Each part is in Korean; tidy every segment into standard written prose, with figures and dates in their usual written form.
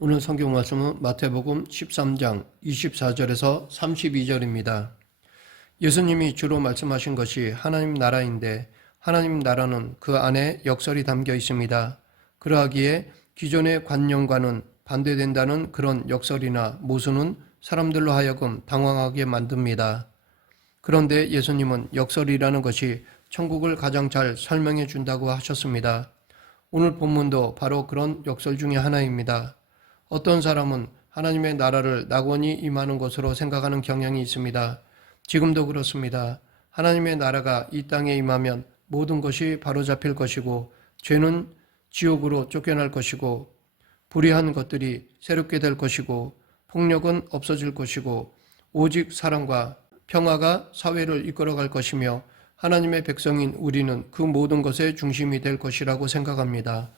오늘 성경 말씀은 마태복음 13장 24절에서 32절입니다. 예수님이 주로 말씀하신 것이 하나님 나라인데 하나님 나라는 그 안에 역설이 담겨 있습니다. 그러하기에 기존의 관념과는 반대된다는 그런 역설이나 모순은 사람들로 하여금 당황하게 만듭니다. 그런데 예수님은 역설이라는 것이 천국을 가장 잘 설명해 준다고 하셨습니다. 오늘 본문도 바로 그런 역설 중에 하나입니다. 어떤 사람은 하나님의 나라를 낙원이 임하는 것으로 생각하는 경향이 있습니다. 지금도 그렇습니다. 하나님의 나라가 이 땅에 임하면 모든 것이 바로잡힐 것이고 죄는 지옥으로 쫓겨날 것이고 불의한 것들이 새롭게 될 것이고 폭력은 없어질 것이고 오직 사랑과 평화가 사회를 이끌어갈 것이며 하나님의 백성인 우리는 그 모든 것의 중심이 될 것이라고 생각합니다.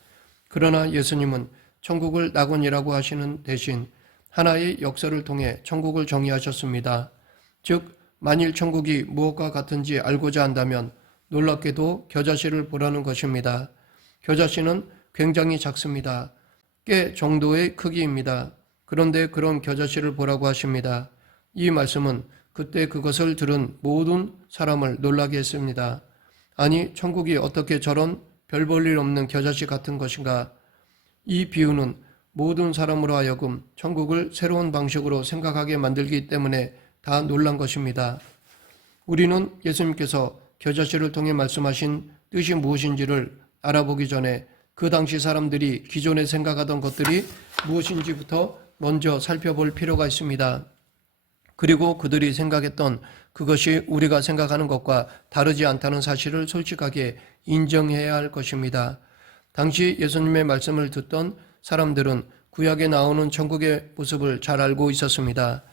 그러나 예수님은 천국을 낙원이라고 하시는 대신 하나의 역설을 통해 천국을 정의하셨습니다. 즉 만일 천국이 무엇과 같은지 알고자 한다면 놀랍게도 겨자씨를 보라는 것입니다. 겨자씨는 굉장히 작습니다. 꽤 정도의 크기입니다. 그런데 그런 겨자씨를 보라고 하십니다. 이 말씀은 그때 그것을 들은 모든 사람을 놀라게 했습니다. 아니, 천국이 어떻게 저런 별 볼 일 없는 겨자씨 같은 것인가? 이 비유는 모든 사람으로 하여금 천국을 새로운 방식으로 생각하게 만들기 때문에 다 놀란 것입니다. 우리는 예수님께서 겨자씨를 통해 말씀하신 뜻이 무엇인지를 알아보기 전에 그 당시 사람들이 기존에 생각하던 것들이 무엇인지부터 먼저 살펴볼 필요가 있습니다. 그리고 그들이 생각했던 그것이 우리가 생각하는 것과 다르지 않다는 사실을 솔직하게 인정해야 할 것입니다. 당시 예수님의 말씀을 듣던 사람들은 구약에 나오는 천국의 모습을 잘 알고 있었습니다.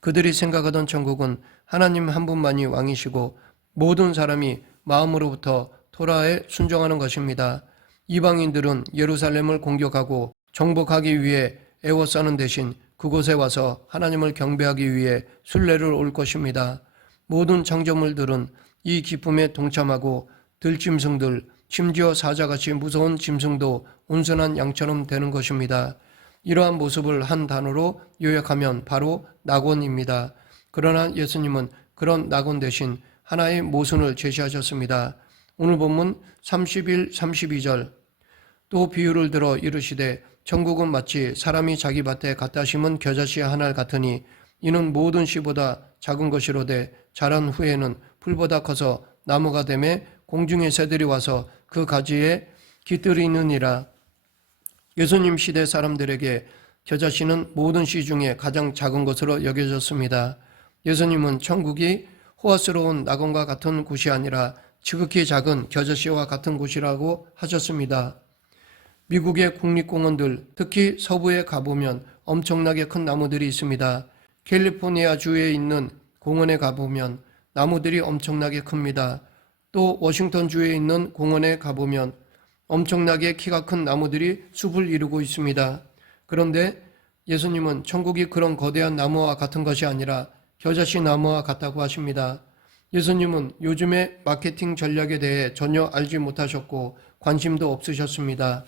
그들이 생각하던 천국은 하나님 한 분만이 왕이시고 모든 사람이 마음으로부터 토라에 순종하는 것입니다. 이방인들은 예루살렘을 공격하고 정복하기 위해 애워싸는 대신 그곳에 와서 하나님을 경배하기 위해 순례를 올 것입니다. 모든 창조물들은 이 기쁨에 동참하고 들짐승들, 심지어 사자같이 무서운 짐승도 온순한 양처럼 되는 것입니다. 이러한 모습을 한 단어로 요약하면 바로 낙원입니다. 그러나 예수님은 그런 낙원 대신 하나의 모순을 제시하셨습니다. 오늘 본문 31, 32절 또 비유를 들어 이르시되 천국은 마치 사람이 자기 밭에 갖다 심은 겨자씨 하나 같으니 이는 모든 씨보다 작은 것이로되 자란 후에는 풀보다 커서 나무가 되매 공중의 새들이 와서 그 가지에 깃들이느니라. 예수님 시대 사람들에게 겨자씨는 모든 씨 중에 가장 작은 것으로 여겨졌습니다. 예수님은 천국이 호화스러운 낙원과 같은 곳이 아니라 지극히 작은 겨자씨와 같은 곳이라고 하셨습니다. 미국의 국립공원들, 특히 서부에 가보면 엄청나게 큰 나무들이 있습니다. 캘리포니아 주에 있는 공원에 가보면 나무들이 엄청나게 큽니다. 또 워싱턴 주에 있는 공원에 가보면 엄청나게 키가 큰 나무들이 숲을 이루고 있습니다. 그런데 예수님은 천국이 그런 거대한 나무와 같은 것이 아니라 겨자씨 나무와 같다고 하십니다. 예수님은 요즘의 마케팅 전략에 대해 전혀 알지 못하셨고 관심도 없으셨습니다.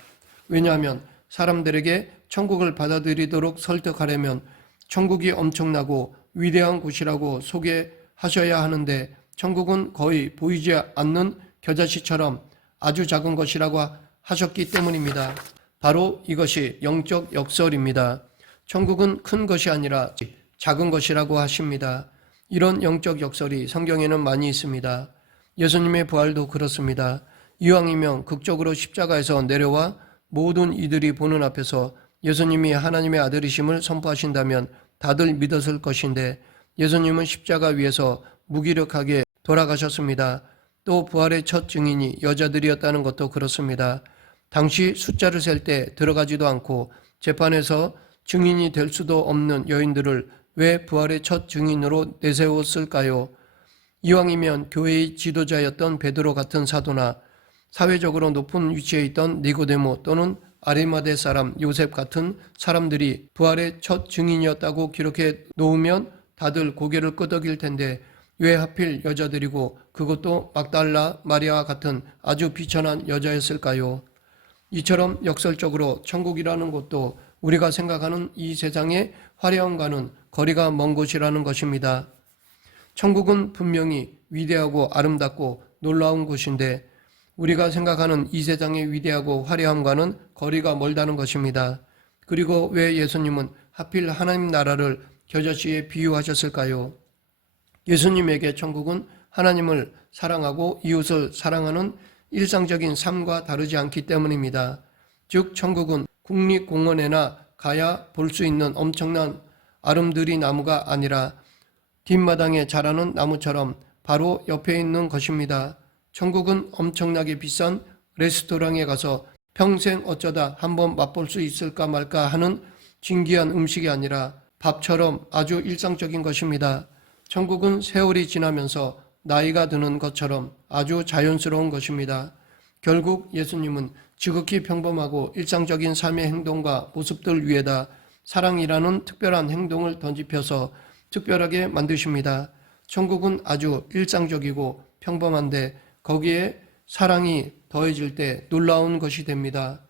왜냐하면 사람들에게 천국을 받아들이도록 설득하려면 천국이 엄청나고 위대한 곳이라고 소개하셔야 하는데 천국은 거의 보이지 않는 겨자씨처럼 아주 작은 것이라고 하셨기 때문입니다. 바로 이것이 영적 역설입니다. 천국은 큰 것이 아니라 작은 것이라고 하십니다. 이런 영적 역설이 성경에는 많이 있습니다. 예수님의 부활도 그렇습니다. 이왕이면 극적으로 십자가에서 내려와 모든 이들이 보는 앞에서 예수님이 하나님의 아들이심을 선포하신다면 다들 믿었을 것인데 예수님은 십자가 위에서 무기력하게 돌아가셨습니다. 또 부활의 첫 증인이 여자들이었다는 것도 그렇습니다. 당시 숫자를 셀 때 들어가지도 않고 재판에서 증인이 될 수도 없는 여인들을 왜 부활의 첫 증인으로 내세웠을까요? 이왕이면 교회의 지도자였던 베드로 같은 사도나 사회적으로 높은 위치에 있던 니고데모 또는 아리마대 사람 요셉 같은 사람들이 부활의 첫 증인이었다고 기록해 놓으면 다들 고개를 끄덕일 텐데 왜 하필 여자들이고 그것도 막달라 마리아와 같은 아주 비천한 여자였을까요? 이처럼 역설적으로 천국이라는 것도 우리가 생각하는 이 세상의 화려함과는 거리가 먼 곳이라는 것입니다. 천국은 분명히 위대하고 아름답고 놀라운 곳인데 우리가 생각하는 이 세상의 위대하고 화려함과는 거리가 멀다는 것입니다. 그리고 왜 예수님은 하필 하나님 나라를 겨자씨에 비유하셨을까요? 예수님에게 천국은 하나님을 사랑하고 이웃을 사랑하는 일상적인 삶과 다르지 않기 때문입니다. 즉 천국은 국립공원에나 가야 볼 수 있는 엄청난 아름드리 나무가 아니라 뒷마당에 자라는 나무처럼 바로 옆에 있는 것입니다. 천국은 엄청나게 비싼 레스토랑에 가서 평생 어쩌다 한번 맛볼 수 있을까 말까 하는 진귀한 음식이 아니라 밥처럼 아주 일상적인 것입니다. 천국은 세월이 지나면서 나이가 드는 것처럼 아주 자연스러운 것입니다. 결국 예수님은 지극히 평범하고 일상적인 삶의 행동과 모습들 위에다 사랑이라는 특별한 행동을 던집혀서 특별하게 만드십니다. 천국은 아주 일상적이고 평범한데 거기에 사랑이 더해질 때 놀라운 것이 됩니다.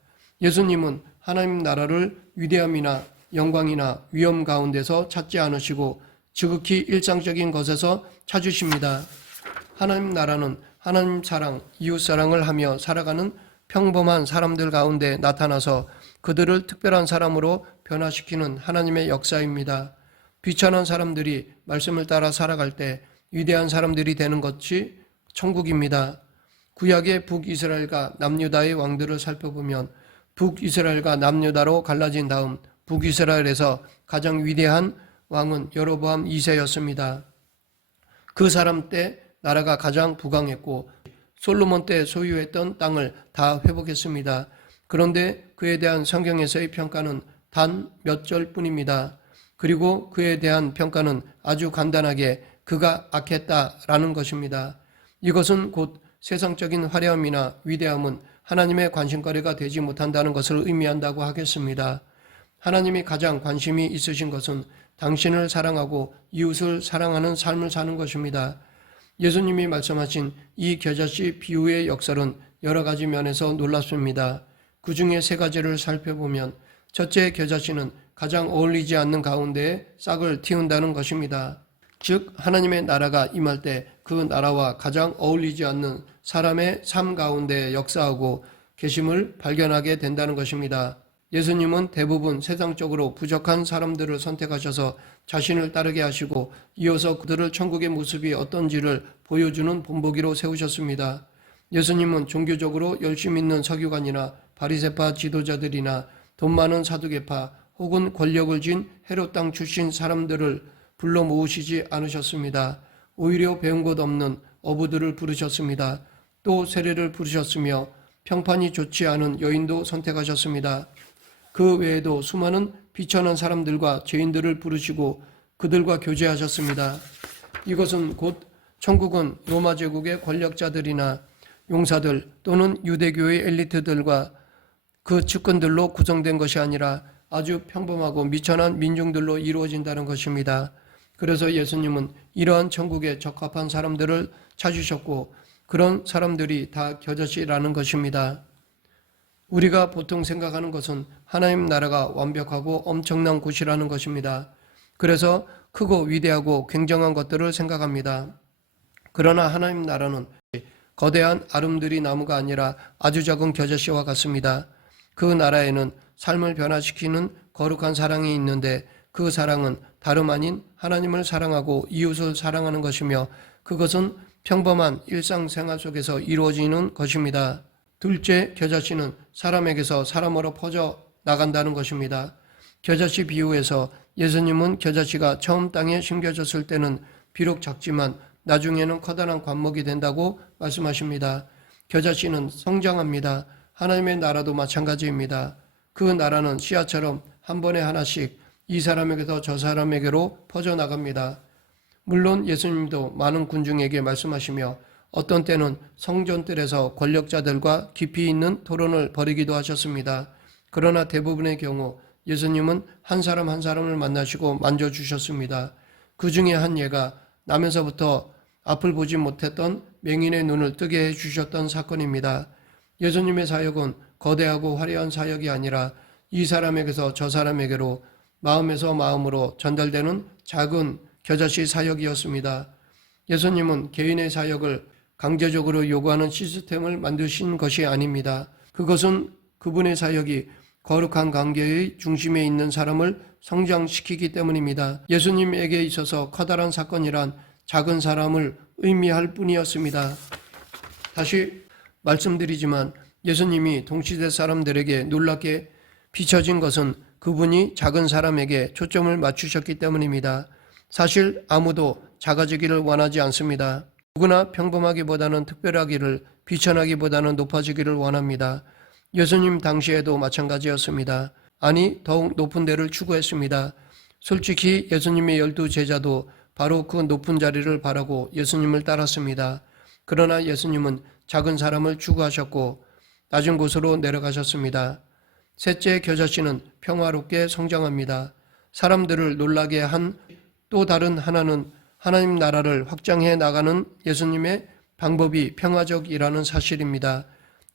예수님은 하나님 나라를 위대함이나 영광이나 위엄 가운데서 찾지 않으시고 지극히 일상적인 것에서 찾으십니다. 하나님 나라는 하나님 사랑, 이웃 사랑을 하며 살아가는 평범한 사람들 가운데 나타나서 그들을 특별한 사람으로 변화시키는 하나님의 역사입니다. 비천한 사람들이 말씀을 따라 살아갈 때 위대한 사람들이 되는 것이 천국입니다. 구약의 북이스라엘과 남유다의 왕들을 살펴보면 북이스라엘과 남유다로 갈라진 다음 북이스라엘에서 가장 위대한 왕은 여로보암 2세였습니다. 그 사람 때 나라가 가장 부강했고 솔로몬 때 소유했던 땅을 다 회복했습니다. 그런데 그에 대한 성경에서의 평가는 단 몇 절뿐입니다. 그리고 그에 대한 평가는 아주 간단하게 그가 악했다라는 것입니다. 이것은 곧 세상적인 화려함이나 위대함은 하나님의 관심거리가 되지 못한다는 것을 의미한다고 하겠습니다. 하나님이 가장 관심이 있으신 것은 당신을 사랑하고 이웃을 사랑하는 삶을 사는 것입니다. 예수님이 말씀하신 이 겨자씨 비유의 역설은 여러 가지 면에서 놀랍습니다. 그 중에 세 가지를 살펴보면 첫째, 겨자씨는 가장 어울리지 않는 가운데에 싹을 틔운다는 것입니다. 즉 하나님의 나라가 임할 때 그 나라와 가장 어울리지 않는 사람의 삶 가운데 역사하고 계심을 발견하게 된다는 것입니다. 예수님은 대부분 세상적으로 부족한 사람들을 선택하셔서 자신을 따르게 하시고 이어서 그들을 천국의 모습이 어떤지를 보여주는 본보기로 세우셨습니다. 예수님은 종교적으로 열심 있는 서기관이나 바리새파 지도자들이나 돈 많은 사두개파 혹은 권력을 쥔 헤롯 땅 출신 사람들을 불러 모으시지 않으셨습니다. 오히려 배운 것 없는 어부들을 부르셨습니다. 또 세례를 부르셨으며 평판이 좋지 않은 여인도 선택하셨습니다. 그 외에도 수많은 비천한 사람들과 죄인들을 부르시고 그들과 교제하셨습니다. 이것은 곧 천국은 로마 제국의 권력자들이나 용사들 또는 유대교의 엘리트들과 그 측근들로 구성된 것이 아니라 아주 평범하고 미천한 민중들로 이루어진다는 것입니다. 그래서 예수님은 이러한 천국에 적합한 사람들을 찾으셨고 그런 사람들이 다 겨자씨라는 것입니다. 우리가 보통 생각하는 것은 하나님 나라가 완벽하고 엄청난 곳이라는 것입니다. 그래서 크고 위대하고 굉장한 것들을 생각합니다. 그러나 하나님 나라는 거대한 아름드리 나무가 아니라 아주 작은 겨자씨와 같습니다. 그 나라에는 삶을 변화시키는 거룩한 사랑이 있는데 그 사랑은 다름 아닌 하나님을 사랑하고 이웃을 사랑하는 것이며 그것은 평범한 일상생활 속에서 이루어지는 것입니다. 둘째, 겨자씨는 사람에게서 사람으로 퍼져 나간다는 것입니다. 겨자씨 비유에서 예수님은 겨자씨가 처음 땅에 심겨졌을 때는 비록 작지만 나중에는 커다란 관목이 된다고 말씀하십니다. 겨자씨는 성장합니다. 하나님의 나라도 마찬가지입니다. 그 나라는 씨앗처럼 한 번에 하나씩 이 사람에게서 저 사람에게로 퍼져나갑니다. 물론 예수님도 많은 군중에게 말씀하시며 어떤 때는 성전들에서 권력자들과 깊이 있는 토론을 벌이기도 하셨습니다. 그러나 대부분의 경우 예수님은 한 사람 한 사람을 만나시고 만져주셨습니다. 그 중에 한 예가 나면서부터 앞을 보지 못했던 맹인의 눈을 뜨게 해주셨던 사건입니다. 예수님의 사역은 거대하고 화려한 사역이 아니라 이 사람에게서 저 사람에게로 마음에서 마음으로 전달되는 작은 겨자씨 사역이었습니다. 예수님은 개인의 사역을 강제적으로 요구하는 시스템을 만드신 것이 아닙니다. 그것은 그분의 사역이 거룩한 관계의 중심에 있는 사람을 성장시키기 때문입니다. 예수님에게 있어서 커다란 사건이란 작은 사람을 의미할 뿐이었습니다. 다시 말씀드리지만 예수님이 동시대 사람들에게 놀랍게 비춰진 것은 그분이 작은 사람에게 초점을 맞추셨기 때문입니다. 사실 아무도 작아지기를 원하지 않습니다. 누구나 평범하기보다는 특별하기를, 비천하기보다는 높아지기를 원합니다. 예수님 당시에도 마찬가지였습니다. 아니, 더욱 높은 데를 추구했습니다. 솔직히 예수님의 12 제자도 바로 그 높은 자리를 바라고 예수님을 따랐습니다. 그러나 예수님은 작은 사람을 추구하셨고 낮은 곳으로 내려가셨습니다. 셋째 겨자씨는 평화롭게 성장합니다. 사람들을 놀라게 한 또 다른 하나는 하나님 나라를 확장해 나가는 예수님의 방법이 평화적이라는 사실입니다.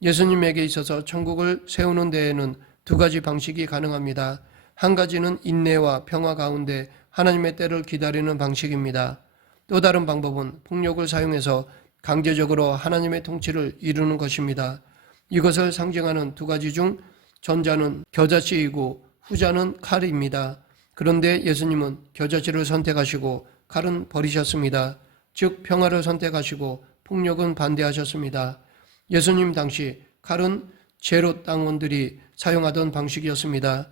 예수님에게 있어서 천국을 세우는 데에는 두 가지 방식이 가능합니다. 한 가지는 인내와 평화 가운데 하나님의 때를 기다리는 방식입니다. 또 다른 방법은 폭력을 사용해서 강제적으로 하나님의 통치를 이루는 것입니다. 이것을 상징하는 두 가지 중 전자는 겨자씨이고 후자는 칼입니다. 그런데 예수님은 겨자씨를 선택하시고 칼은 버리셨습니다. 즉 평화를 선택하시고 폭력은 반대하셨습니다. 예수님 당시 칼은 제로 땅원들이 사용하던 방식이었습니다.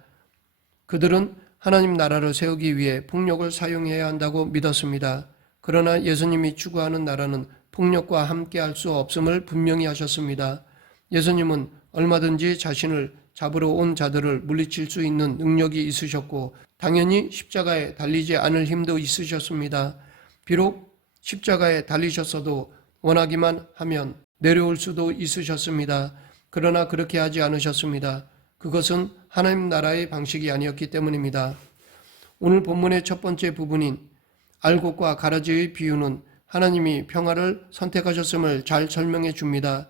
그들은 하나님 나라를 세우기 위해 폭력을 사용해야 한다고 믿었습니다. 그러나 예수님이 추구하는 나라는 폭력과 함께할 수 없음을 분명히 하셨습니다. 예수님은 얼마든지 자신을 잡으러 온 자들을 물리칠 수 있는 능력이 있으셨고 당연히 십자가에 달리지 않을 힘도 있으셨습니다. 비록 십자가에 달리셨어도 원하기만 하면 내려올 수도 있으셨습니다. 그러나 그렇게 하지 않으셨습니다. 그것은 하나님 나라의 방식이 아니었기 때문입니다. 오늘 본문의 첫 번째 부분인 알곡과 가라지의 비유는 하나님이 평화를 선택하셨음을 잘 설명해 줍니다.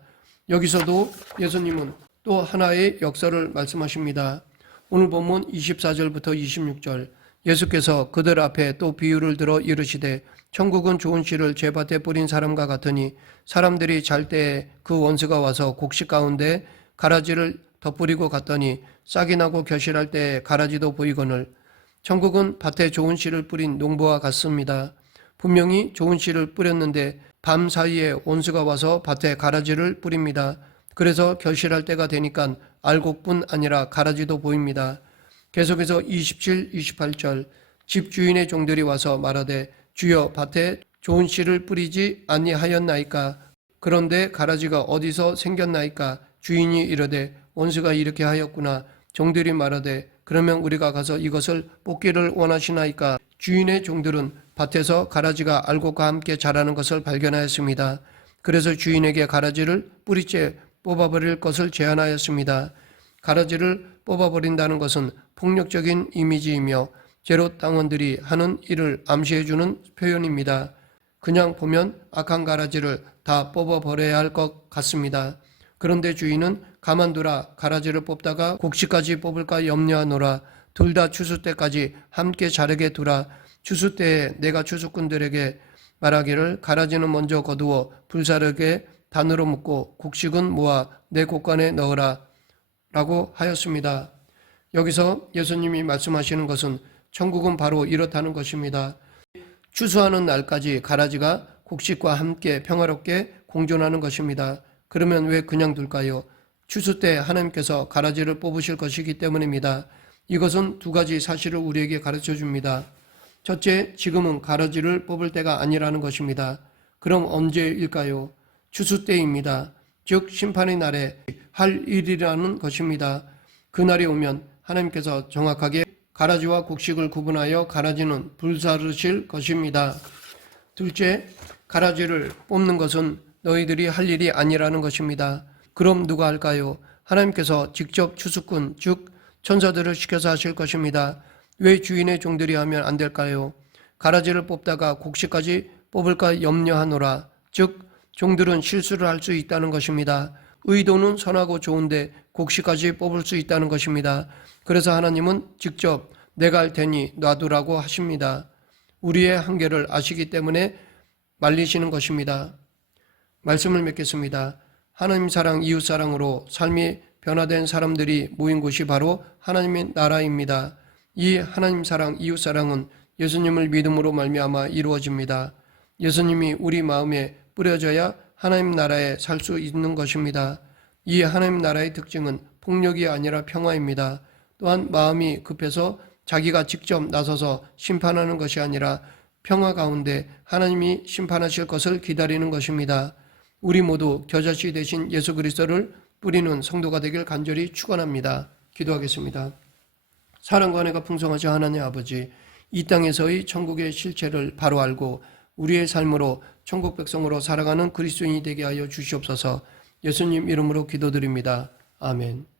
여기서도 예수님은 또 하나의 역사를 말씀하십니다. 오늘 본문 24절부터 26절 예수께서 그들 앞에 또 비유를 들어 이르시되 천국은 좋은 씨를 제 밭에 뿌린 사람과 같으니 사람들이 잘 때에 그 원수가 와서 곡식 가운데 가라지를 덧뿌리고 갔더니 싹이 나고 결실할 때에 가라지도 보이거늘 천국은 밭에 좋은 씨를 뿌린 농부와 같습니다. 분명히 좋은 씨를 뿌렸는데 밤 사이에 원수가 와서 밭에 가라지를 뿌립니다. 그래서 결실할 때가 되니까 알곡뿐 아니라 가라지도 보입니다. 계속해서 27, 28절 집주인의 종들이 와서 말하되 주여 밭에 좋은 씨를 뿌리지 아니하였나이까? 그런데 가라지가 어디서 생겼나이까? 주인이 이르되 원수가 이렇게 하였구나. 종들이 말하되 그러면 우리가 가서 이것을 뽑기를 원하시나이까? 주인의 종들은 밭에서 가라지가 알곡과 함께 자라는 것을 발견하였습니다. 그래서 주인에게 가라지를 뿌리째 뽑아버릴 것을 제안하였습니다. 가라지를 뽑아버린다는 것은 폭력적인 이미지이며 제로 땅원들이 하는 일을 암시해주는 표현입니다. 그냥 보면 악한 가라지를 다 뽑아버려야 할 것 같습니다. 그런데 주인은 가만두라, 가라지를 뽑다가 곡식까지 뽑을까 염려하노라. 둘 다 추수 때까지 함께 자르게 두라. 추수 때에 내가 추수꾼들에게 말하기를 가라지는 먼저 거두어 불사르게 단으로 묶고 곡식은 모아 내 곡간에 넣으라 라고 하였습니다. 여기서 예수님이 말씀하시는 것은 천국은 바로 이렇다는 것입니다. 추수하는 날까지 가라지가 곡식과 함께 평화롭게 공존하는 것입니다. 그러면 왜 그냥 둘까요? 추수 때 하나님께서 가라지를 뽑으실 것이기 때문입니다. 이것은 두 가지 사실을 우리에게 가르쳐 줍니다. 첫째, 지금은 가라지를 뽑을 때가 아니라는 것입니다. 그럼 언제일까요? 추수 때입니다. 즉 심판의 날에 할 일이라는 것입니다. 그날이 오면 하나님께서 정확하게 가라지와 곡식을 구분하여 가라지는 불사르실 것입니다. 둘째, 가라지를 뽑는 것은 너희들이 할 일이 아니라는 것입니다. 그럼 누가 할까요? 하나님께서 직접 추수꾼, 즉 천사들을 시켜서 하실 것입니다. 왜 주인의 종들이 하면 안 될까요? 가라지를 뽑다가 곡식까지 뽑을까 염려하노라. 즉 종들은 실수를 할 수 있다는 것입니다. 의도는 선하고 좋은데 곡식까지 뽑을 수 있다는 것입니다. 그래서 하나님은 직접 내가 할 테니 놔두라고 하십니다. 우리의 한계를 아시기 때문에 말리시는 것입니다. 말씀을 맺겠습니다. 하나님 사랑, 이웃 사랑으로 삶이 변화된 사람들이 모인 곳이 바로 하나님의 나라입니다. 이 하나님 사랑, 이웃 사랑은 예수님을 믿음으로 말미암아 이루어집니다. 예수님이 우리 마음에 뿌려져야 하나님 나라에 살 수 있는 것입니다. 이 하나님 나라의 특징은 폭력이 아니라 평화입니다. 또한 마음이 급해서 자기가 직접 나서서 심판하는 것이 아니라 평화 가운데 하나님이 심판하실 것을 기다리는 것입니다. 우리 모두 겨자씨 되신 예수 그리스도를 뿌리는 성도가 되길 간절히 축원합니다. 기도하겠습니다. 사랑과 은혜가 풍성하신 하나님 아버지, 이 땅에서의 천국의 실체를 바로 알고 우리의 삶으로 천국 백성으로 살아가는 그리스도인이 되게 하여 주시옵소서. 예수님 이름으로 기도드립니다. 아멘.